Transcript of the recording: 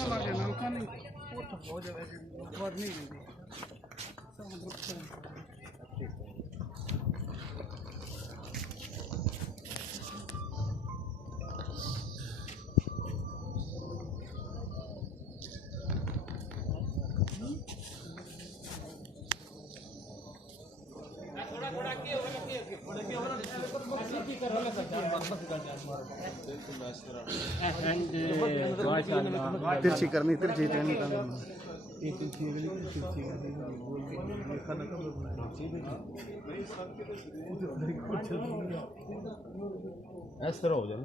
ਨਲਕਾ ਨਹੀਂ ਉਹ ਤਾਂ ਹੋ ਜਾਵੇ ਬਾਅਦ ਨਹੀਂ ਲੈਂਦੀ तिरछी करनी तिरछी ट्रेनिंग करनी इस तरह हो जाए